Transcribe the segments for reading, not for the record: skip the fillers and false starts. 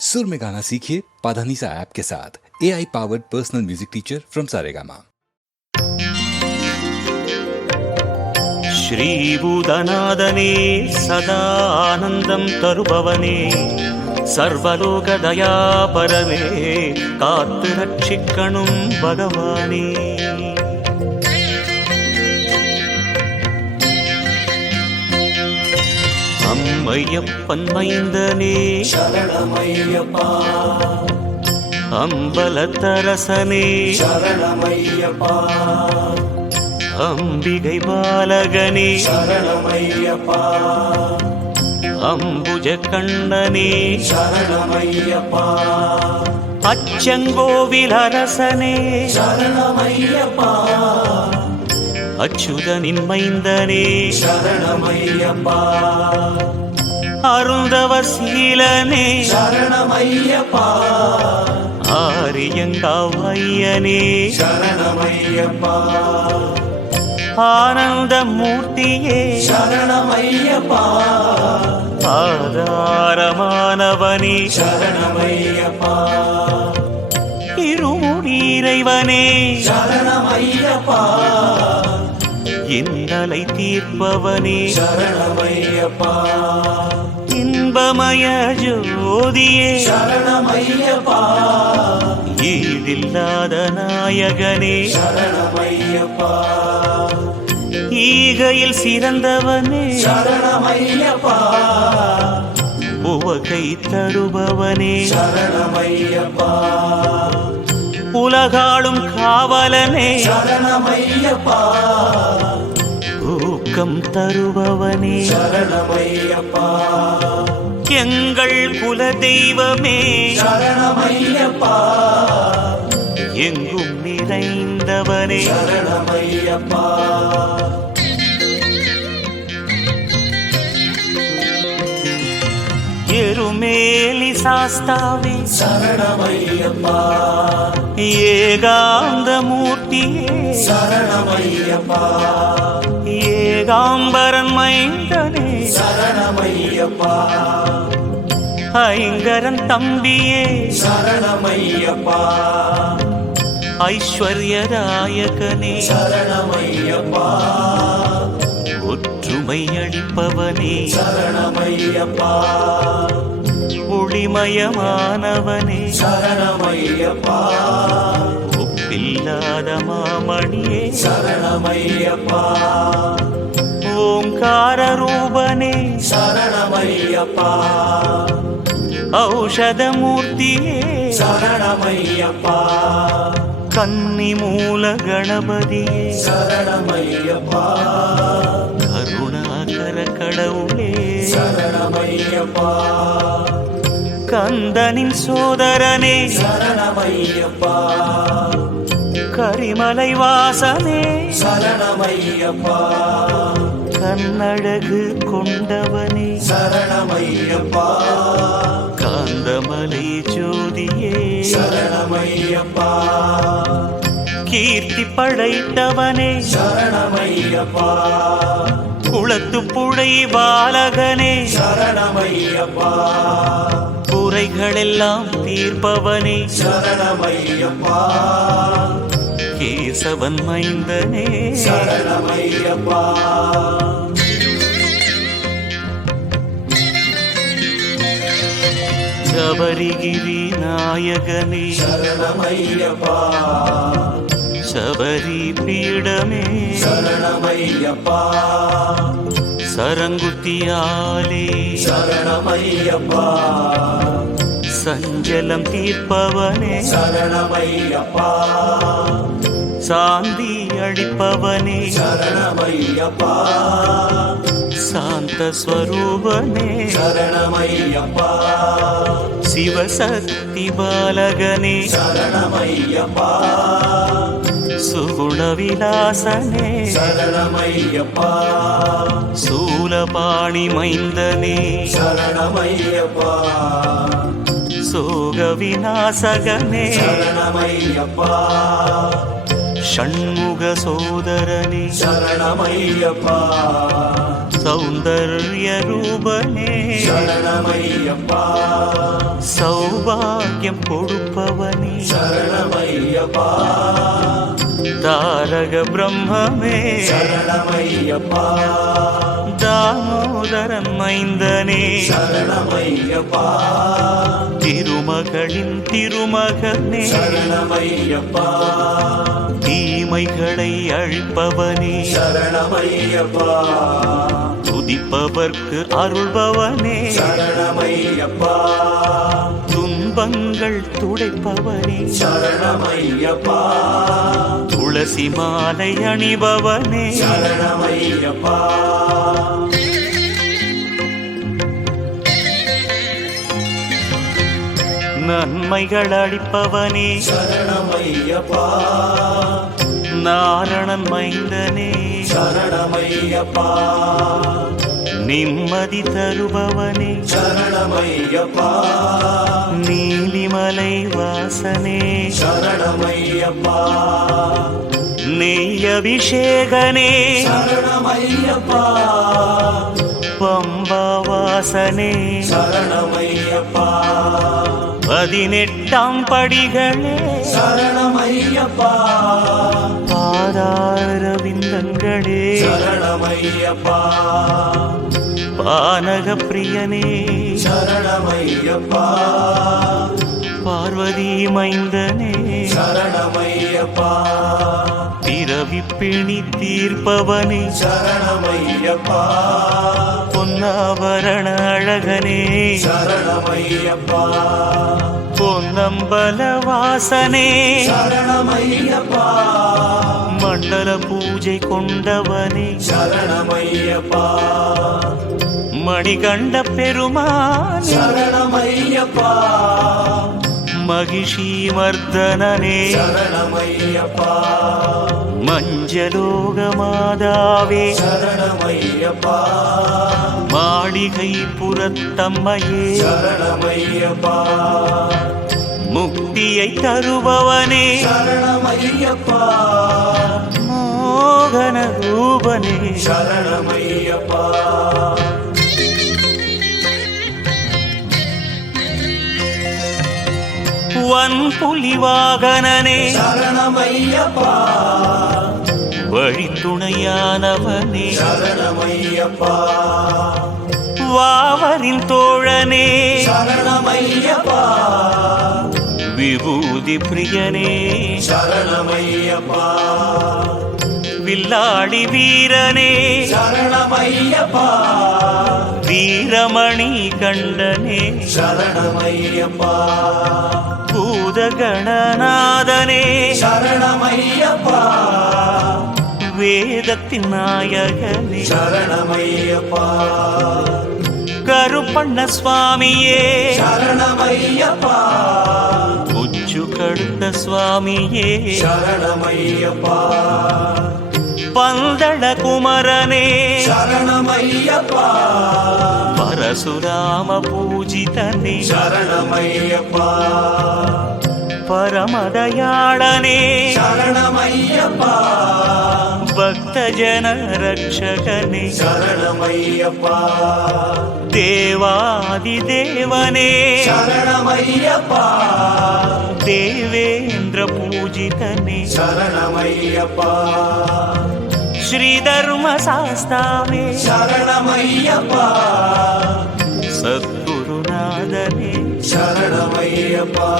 सुर में गाना सीखिए पाधानीसा ऐप के साथ। AI powered personal music teacher from Saregama. श्रीभूतनादने सदा आनन्दं तरुभवने सर्वलोकदयापरमे कात्तु रक्षिक्कणुं भगवाने अम्मय्यप्पन् मैन्दने शरणमय्यप्पा अम्बलतरसने शरणमय्यप्पा अम्बिगै बालगने शरणमय्यप्पा अम्बुजकण्डने शरणमय्यप्पा अच्चङ्गोविलरसने शरणमय्यप्पा अच्युतनिन् मैन्दने शरणमय्यप्पा अरुन्दवशीलने शरणमय्यप्पा आर्यङ्गावय्यने शरणमय्यप्पा आनन्दमूर्तिये शरणमय्यप्पा आधारमानवने शरणमय्यप्पा இருமுடியிறைவனே शरणमय्यप्पा இன்னலை தீர்ப்பவனே शरणमय्यप्पा இன்பமய ஜோதியே शरणमय्यप्पा ஈடில்லாத நாயகனே शरणमय्यप्पा ஈகையில் சிறந்தவனே शरणमय्यप्पा உவகை தருபவனே शरणमय्यप्पा உலகாளும் காவலனே शरणमय्यप्पा ஊக்கம் தருபவனே शरणमय्यप्पा எங்கள் குல தெய்வமே शरणमय्यप्पा எங்கும் நிறைந்தவனே शरणमय्यप्पा எருமேலி சாஸ்தாவே शरणमय्यप्पा ஏகாந்த மூர்த்தியே शरणमय्यप्पा ஏகாம்பரன் மைந்தனே शरणमय्यप्पा ஐங்கரன் தம்பியே शरणमय्यप्पा ஐஸ்வர்யதாயகனே शरणमय्यप्पा ஒற்றுமை அளிப்பவனே शरणमय्यप्पा ஒளிமயமானவனே शरणमय्यप्पा ஒப்பில்லாத மாமணியே शरणमय्यप्पा ஓங்கார ரூபனே शरणमय्यप्पा ஔஷதமூர்த்தியே शरणमय्यप्पा கன்னி மூல கணபதியே शरणमय्यप्पा கருணாகர கடவுளே शरणमय्यप्पा கந்தனின் சோதரனே शरणमय्यप्पा கரிமலை வாசனே शरणमय्यप्पा கண்ணழகு கொண்டவனே शरणमय्यप्पा காந்தமலை ஜோதியே शरणमय्यप्पा கீர்த்தி படைத்தவனே शरणमय्यप्पा குளத்து புழை பாலகனே शरणमय्यप्पा குறைகளெல்லாம் தீர்ப்பவனே शरणमय्यप्पा கேசவன் மைந்தனே शरणमय्यप्पा சபரிகிரி நாயகனே शरणमय्यप्पा சபரி பீடமே शरणमय्यप्पा சரங்குத்தியாலே शरणमय्यप्पा சஞ்சலம் தீர்ப்பவனே शरणमय्यप्पा சாந்தி அளிப்பவனே शरणमय्यप्पा சாந்த ஸ்வரூபனே शरणमय्यप्पा சிவசக்தி பாலகனே शरणमय्यप्पा சுகுண விலாசனே शरणमय्यप्पा சூலபாணி மைந்தனே शरणमय्यप्पा சோக விநாசகனே शरणमय्यप्पा ஷண்முக சோதரனே शरणमय्यप्पा சௌந்தர்ய ரூபனே शरणमय्यप्पा சௌ பாக்கியம் கொடுப்பவனே சரணமையப்பா தாரக பிரம்மமே சரணமையப்பா தாமோதரன் மைந்தனே சரணமையப்பா திருமகளின் திருமகனே சரணமையப்பா தீமைகளை அழிப்பவனே சரணமையப்பா துதிப்பவர்க்கு அருள்பவனே சரணமையப்பா துன்பங்கள் துடைப்பவனே சரணமையப்பா துளசி மாலை அணிபவனே சரணமையப்பா நன்மைகள் அளிப்பவனே சரணமையப்பா நாரணன் மைந்தனே சரணமையப்பா நிம்மதி தருபவனே சரணமையப்பா நீலிமலை வாசனே சரணமையப்பா நெய் அபிஷேகனே சரணமையப்பா பம்பா வாசனே சரணமையப்பா 18 படிகளே சரணமையப்பா பாதார விந்தங்களே சரணமையப்பா பானக பிரியனே சரணமையப்பா பார்வதி மைந்தனே சரணமையப்பா பிறவி பிணி தீர்ப்பவனே சரணமையப்பா பொன்னாபரண அழகனே சரணமையப்பா பொன்னம்பல வாசனே சரணமையப்பா மண்டல பூஜை கொண்டவனே சரணமையப்பா மணிகண்ட பெருமானே சரணமையப்பா மகிஷி மர்தனனே சரணமையப்பா மஞ்சலோக மாதாவே சரணமையப்பா மாளிகை புறத்தம்மையே சரணமையப்பா முக்தியை தருபவனே சரணமையப்பா மோகன ரூபனே சரணமையப்பா வன்புலி வாகனனே சரணமையப்பா வழித்துணையானவனே சரணமையப்பா வாவரின் தோழனே சரணமையப்பா விபூதி பிரியனே சரணமையப்பா வில்லாளி வீரனே சரணமையப்பா வீரமணி கண்டனே சரணமையப்பா பூதகணநாதனே சரணமையப்பா வேதத்தின் நாயகனே சரணமையப்பா கருப்பண்ண சுவாமியே சரணமையப்பா உச்சு கடுத்த சுவாமியே சரணமையப்பா பந்தள குமரனே சரணமையப்பா பரசுராம பூஜிதனே சரணமையப்பா பரமதயாளனே சரணமையப்பா பக்த ஜன ரட்சகனே சரணமையப்பா தேவாதி தேவனே சரணமையப்பா தேவேந்திர பூஜிதனே சரணமையப்பா ஸ்ரீதர்ம சாஸ்தாவே சரணமையப்பா சத்குருநாதனே சரணமையப்பா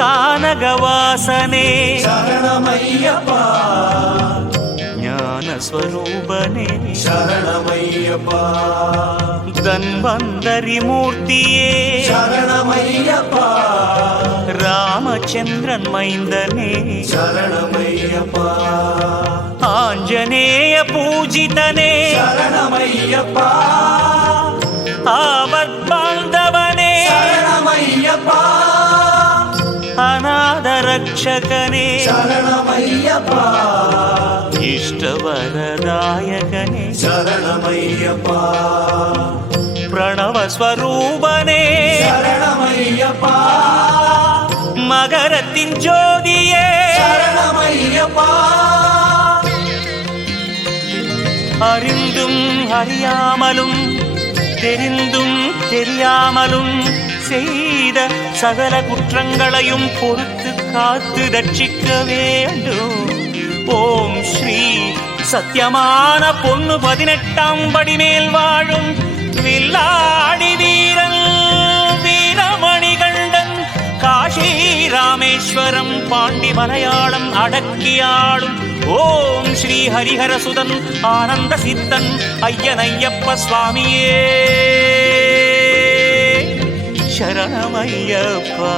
கானகவாசனே சரணமையப்பா ஞானஸ்வரூபனே சரணமையப்பா தன்வந்தரி மூர்த்தியே சரணமையப்பா ராமச்சந்திரன் மைந்தனே சரணமையப்பா ஆஞ்சநேய பூஜிதனே சரணமையப்பா ஆபத் பாந்தவனே சரணமையப்பா அநாத ரட்சகனே சரணமையப்பா இஷ்டவரதாயகனே சரணமையப்பா பிரணவஸ்வரூபனே சரணமையப்பா மகரத்தின் ஜோதியே சரணமையப்பா அறிந்தும் அறியாமலும் தெரிந்தும் தெரியாமலும் செய்த சகல குற்றங்களையும் பொறுத்து காத்து ரட்சிக்க வேண்டும். ஓம் ஸ்ரீ சத்தியமான பொண்ணு 18ஆம் படி மேல் வாழும் வில்லாடி வீரன் வீரமணிகண்டன் காஷி ராமேஸ்வரம் பாண்டி மலையாளம் அடக்கியாளும் ஓம் ஸ்ரீ ஹரிஹரசுதன் ஆனந்த சித்தன் ஐயனையப்ப சுவாமியே சரணமையப்பா.